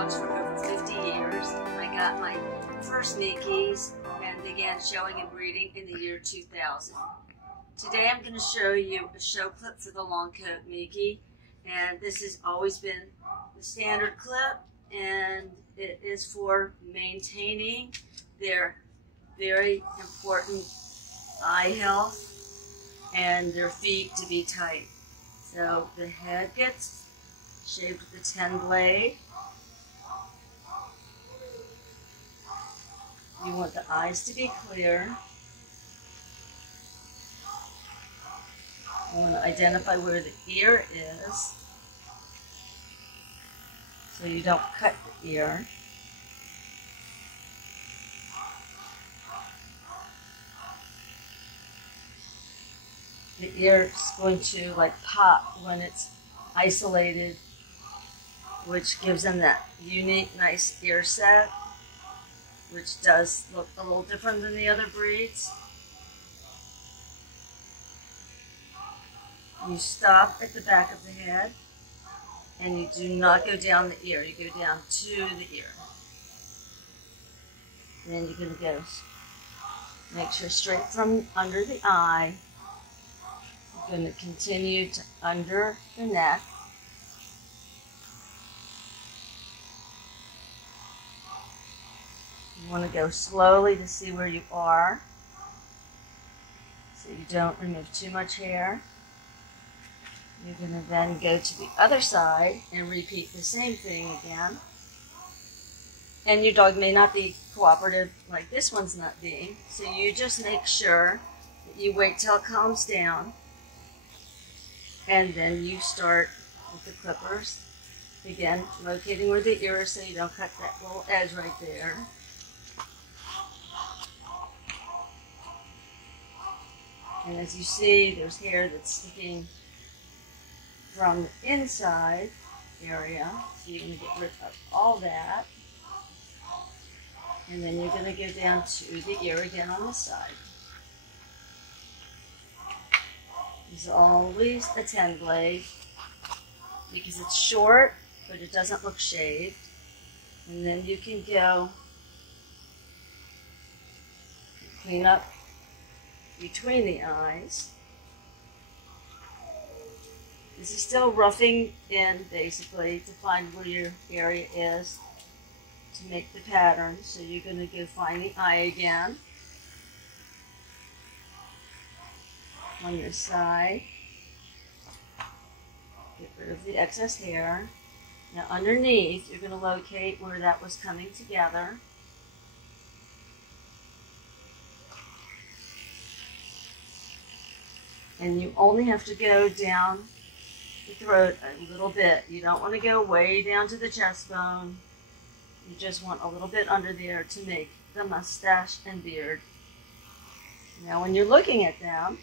dogs for over 50 years. I got my first Mickeys and began showing and breeding in the year 2000. Today I'm going to show you a show clip for the long coat Mickey, and this has always been the standard clip, and it is for maintaining their very important eye health and their feet to be tight. So the head gets shaved with a 10 blade. You want the eyes to be clear. You want to identify where the ear is so you don't cut the ear. The ear is going to pop when it's isolated, which gives them that unique, nice ear set, which does look a little different than the other breeds. You stop at the back of the head, and you do not go down the ear. You go down to the ear. And then you're going to go, make sure straight from under the eye. You're going to continue to under the neck. You want to go slowly to see where you are, so you don't remove too much hair. You're going to then go to the other side and repeat the same thing again. And your dog may not be cooperative like this one's not being, so you just make sure that you wait till it calms down, and then you start with the clippers. Again, locating where the ear is so you don't cut that little edge right there. And as you see, there's hair that's sticking from the inside area, so you're going to get rid of all that. And then you're going to go down to the ear again on the side. There's always a 10 blade because it's short, but it doesn't look shaved. And then you can go clean up between the eyes. This is still roughing in, basically, to find where your area is to make the pattern. So you're going to go find the eye again on your side. Get rid of the excess hair. Now underneath, you're going to locate where that was coming together. And you only have to go down the throat a little bit. You don't want to go way down to the chest bone. You just want a little bit under there to make the mustache and beard. Now when you're looking at them,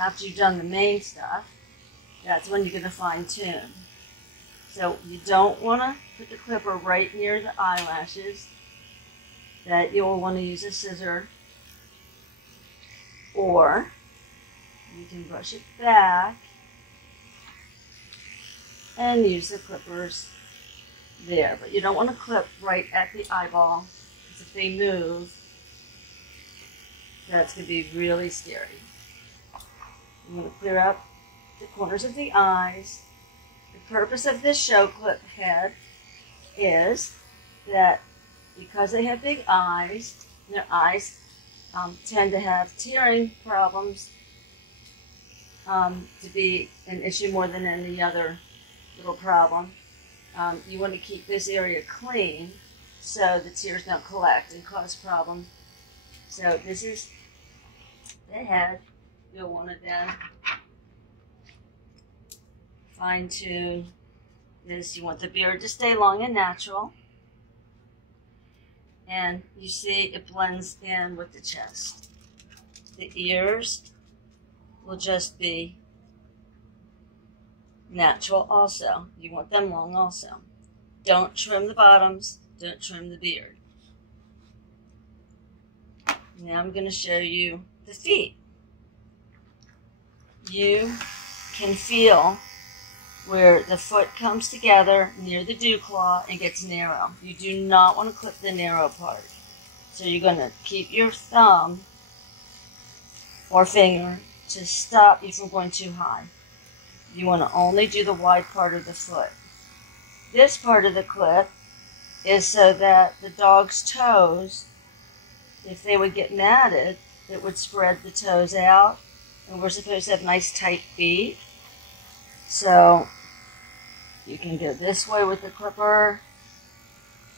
after you've done the main stuff, that's when you're going to fine tune. So you don't want to put the clipper right near the eyelashes. That you'll want to use a scissor, or you can brush it back and use the clippers there. But you don't want to clip right at the eyeball, because if they move, that's going to be really scary. I'm going to clear up the corners of the eyes. The purpose of this show clip head is that because they have big eyes, their eyes tend to have tearing problems to be an issue more than any other little problem. You want to keep this area clean so the tears don't collect and cause problems. So this is the head. You'll want to then fine tune this. You want the beard to stay long and natural. And you see it blends in with the chest. The ears will just be natural also. You want them long also. Don't trim the bottoms, don't trim the beard. Now I'm going to show you the feet. You can feel where the foot comes together near the dew claw and gets narrow. You do not want to clip the narrow part. So you're going to keep your thumb or finger to stop you from going too high. You want to only do the wide part of the foot. This part of the clip is so that the dog's toes, if they would get matted, it would spread the toes out. And we're supposed to have nice tight feet. So you can go this way with the clipper.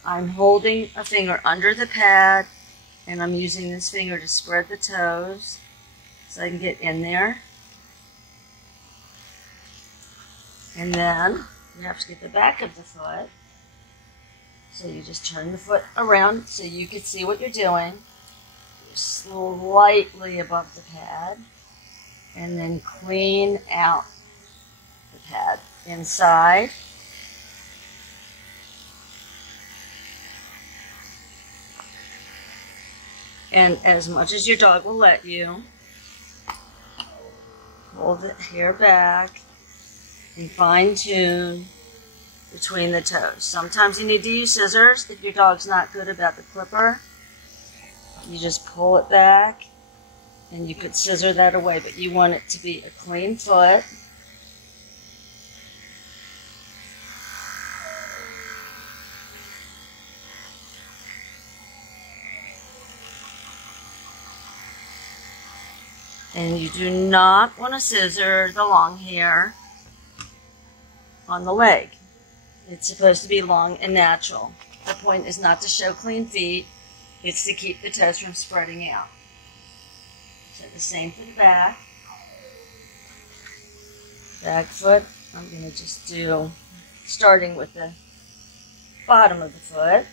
I'm holding a finger under the pad and I'm using this finger to spread the toes so I can get in there. And then you have to get the back of the foot. So you just turn the foot around so you can see what you're doing. You're slightly above the pad. And then clean out the pad inside. And as much as your dog will let you, pull the hair back and fine tune between the toes. Sometimes you need to use scissors if your dog's not good about the clipper. You just pull it back and you could scissor that away, but you want it to be a clean foot. And you do not want to scissor the long hair on the leg. It's supposed to be long and natural. The point is not to show clean feet. It's to keep the toes from spreading out. So the same for the back. Back foot, I'm going to just do, starting with the bottom of the foot.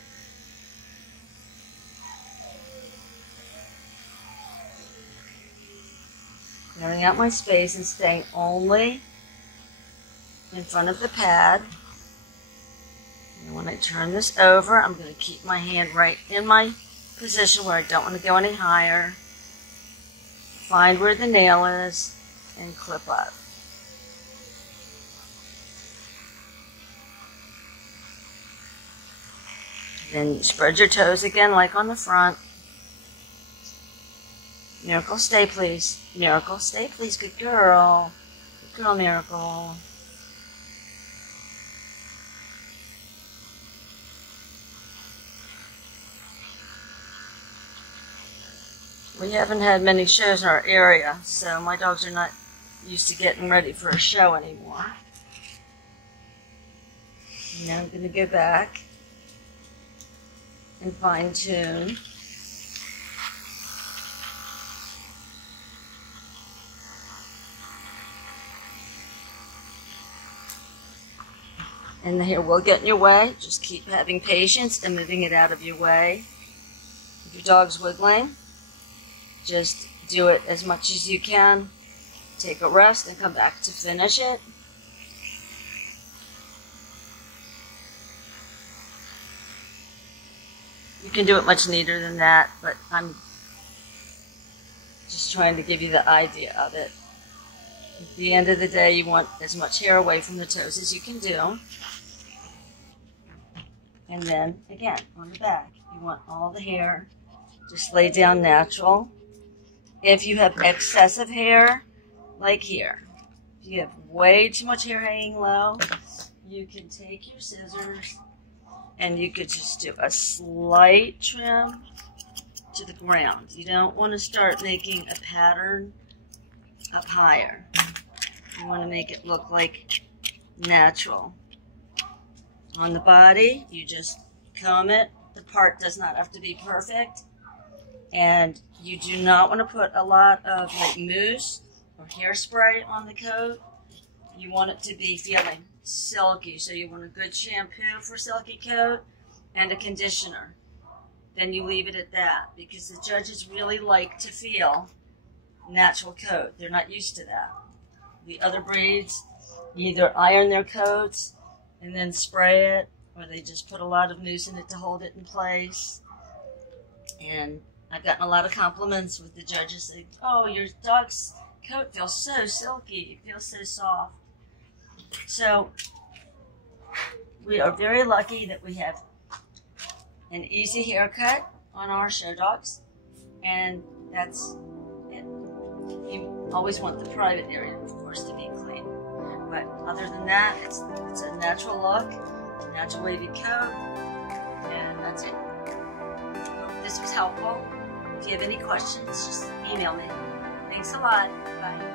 Clearing out my space and staying only in front of the pad. And when I turn this over, I'm going to keep my hand right in my position where I don't want to go any higher. Find where the nail is and clip up. Then you spread your toes again like on the front. Miracle, stay please. Miracle, stay please. Good girl. Good girl, Miracle. We haven't had many shows in our area, so my dogs are not used to getting ready for a show anymore. Now I'm going to go back and fine tune. And the hair will get in your way. Just keep having patience and moving it out of your way. If your dog's wiggling, just do it as much as you can. Take a rest and come back to finish it. You can do it much neater than that, but I'm just trying to give you the idea of it. At the end of the day, you want as much hair away from the toes as you can do. And then, again, on the back, you want all the hair just lay down natural. If you have excessive hair, like here, if you have way too much hair hanging low, you can take your scissors and you could just do a slight trim to the ground. You don't want to start making a pattern up higher. You want to make it look like natural. On the body, you just comb it. The part does not have to be perfect. And you do not want to put a lot of like mousse or hairspray on the coat. You want it to be feeling silky. So you want a good shampoo for silky coat and a conditioner. Then you leave it at that because the judges really like to feel natural coat. They're not used to that. The other breeds either iron their coats and then spray it, or they just put a lot of mousse in it to hold it in place. And I've gotten a lot of compliments with the judges saying, oh, your dog's coat feels so silky, it feels so soft. So we are very lucky that we have an easy haircut on our show dogs, and that's it. You always want the private area, of course, to be clean. But other than that, it's a natural look, natural wavy coat, and that's it. Hope this was helpful. If you have any questions, just email me. Thanks a lot. Bye.